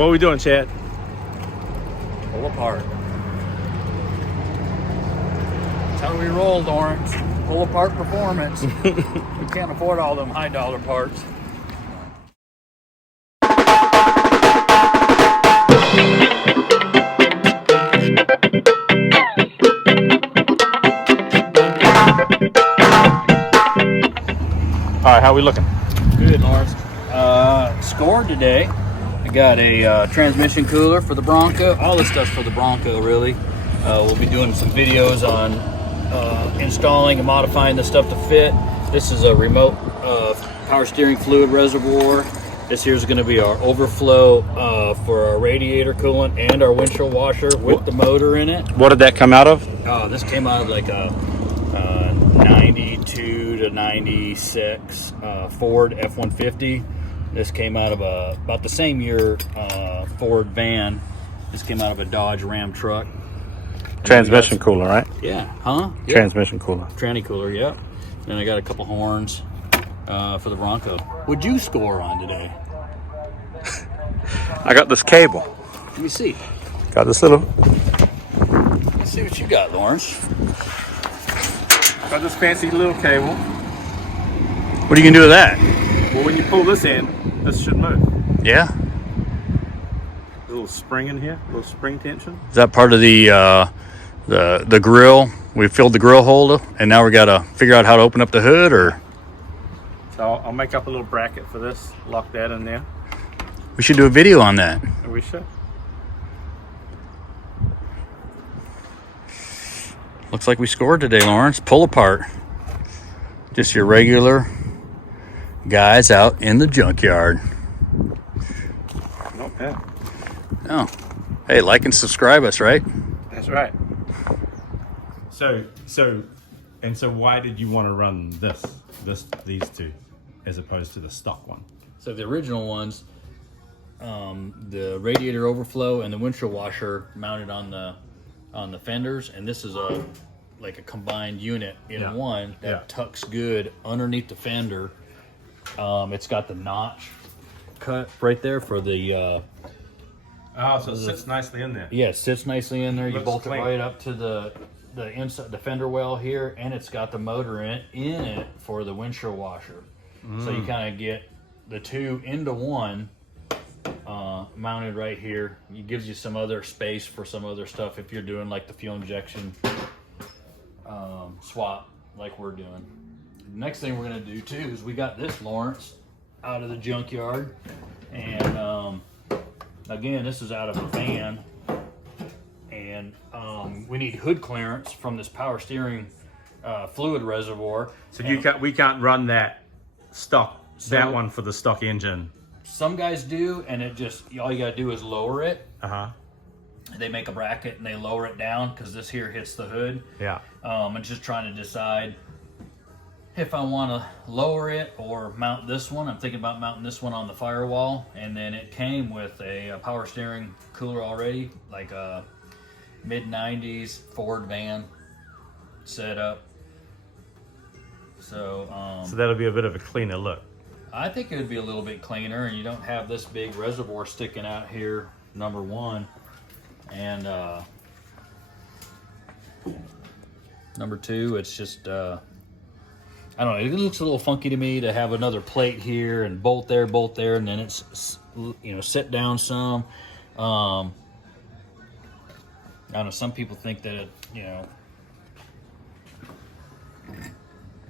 What are we doing, Chad? Pull apart. That's how we roll, Lawrence. Pull apart performance. We can't afford all them high dollar parts. All right, how we looking? Good, Lawrence. Scored today. I got a transmission cooler for the Bronco. All this stuff's for the Bronco, really. We'll be doing some videos on installing and modifying the stuff to fit. This is a remote power steering fluid reservoir. This here is going to be our overflow for our radiator coolant and our windshield washer with the motor in it. What did that come out of? This came out of like a 92 to 96 Ford F-150. This came out of about the same year Ford van. This came out of a Dodge Ram truck. Transmission cooler, right? Yeah, huh? Yep. Transmission cooler. Tranny cooler, yep. Then I got a couple horns for the Bronco. What'd you score on today? I got this cable. Let me see. Got this little. Let's see what you got, Lawrence. Got this fancy little cable. What are you gonna do with that? Well, when you pull this in, this should move. Yeah. A little spring in here, a little spring tension. Is that part of the grill? We filled the grill hole, and now we gotta figure out how to open up the hood, or? So I'll make up a little bracket for this. Lock that in there. We should do a video on that. We should. Looks like we scored today, Lawrence. Pull apart. Just your regular guys out in the junkyard. Not bad. Oh, hey, like and subscribe us, right? That's right. So why did you want to run these two as opposed to the stock one? So the original ones, the radiator overflow and the windshield washer mounted on the fenders, and this is like a combined unit in one that tucks good underneath the fender. It's got the notch cut right there for the so it sits nicely in there. Yeah, it sits nicely in there. You Looks bolt clean. it right up to the inside, the fender well here, and it's got the motor in it for the windshield washer. So you kind of get the two into one, mounted right here. It gives you some other space for some other stuff if you're doing like the fuel injection swap like we're doing. The next thing we're gonna do too is we got this, Lawrence, out of the junkyard, and again, this is out of a van, and we need hood clearance from this power steering fluid reservoir. So we can't run that stock, that one for the stock engine. Some guys do, and it just, all you gotta do is lower it. They make a bracket and they lower it down because this here hits the hood. Yeah. I'm just trying to decide if I want to lower it or mount this one. I'm thinking about mounting this one on the firewall, and then it came with a power steering cooler already, like a mid-90s Ford van setup. So that'll be a bit of a cleaner look. I think it would be a little bit cleaner, and you don't have this big reservoir sticking out here, number one. And number two, it's just, I don't know, it looks a little funky to me to have another plate here and bolt there, and then it's, sit down some. I don't know, some people think that it,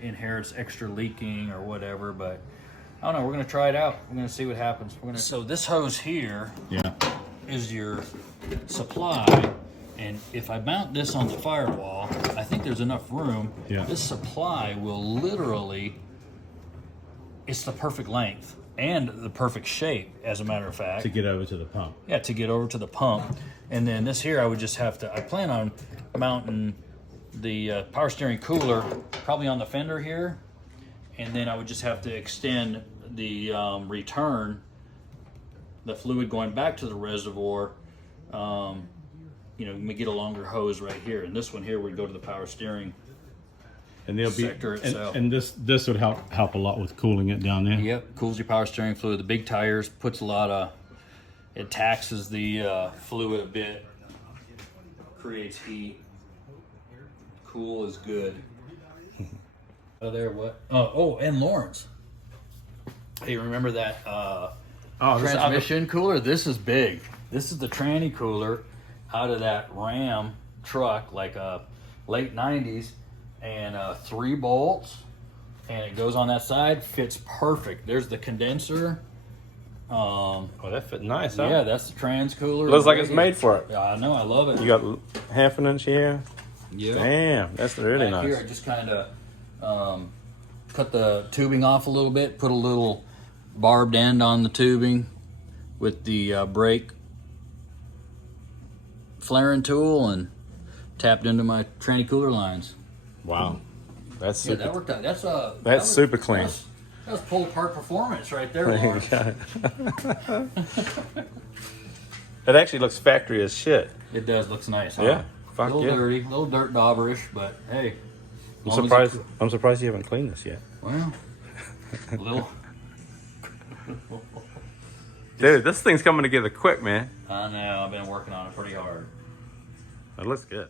inherits extra leaking or whatever, but I don't know, we're gonna try it out. We're gonna see what happens. So this hose here is your supply, and if I mount this on the firewall, I think there's enough room. This supply will literally, it's the perfect length and the perfect shape, as a matter of fact, to get over to the pump. Yeah, to get over to the pump. And then this here, I would just have to, I plan on mounting the power steering cooler probably on the fender here, and then I would just have to extend the return, the fluid going back to the reservoir, get a longer hose right here, and this one here would go to the power steering and there'll be sector itself. And this would help a lot with cooling it down there. Yep, cools your power steering fluid. The big tires puts a lot of It taxes the fluid a bit, creates heat. Cool is good. Oh, there, what? Oh, and Lawrence. Hey, remember that transmission cooler? This is big. This is the tranny cooler out of that Ram truck, like late 90s, and 3 bolts, and it goes on that side, fits perfect. There's the condenser. Oh, that fit nice, huh? Yeah, that's the trans cooler. Looks like it's made for it. Yeah, I know, I love it. You got half an inch here. Yeah. Damn, that's really Back nice. here, I just kind of cut the tubing off a little bit, put a little barbed end on the tubing with the brake flaring tool, and tapped into my tranny cooler lines. Wow, that's Yeah, super. that worked out. That's super clean. That was pull apart performance right there, Lawrence. It actually looks factory as shit. It does, looks nice, huh? Yeah, A fuck little yeah. dirty, a little dirt dauberish, but hey. I'm surprised you haven't cleaned this yet. Well, a little. Dude, this thing's coming together quick, man. I know, I've been working on it pretty hard. It looks good.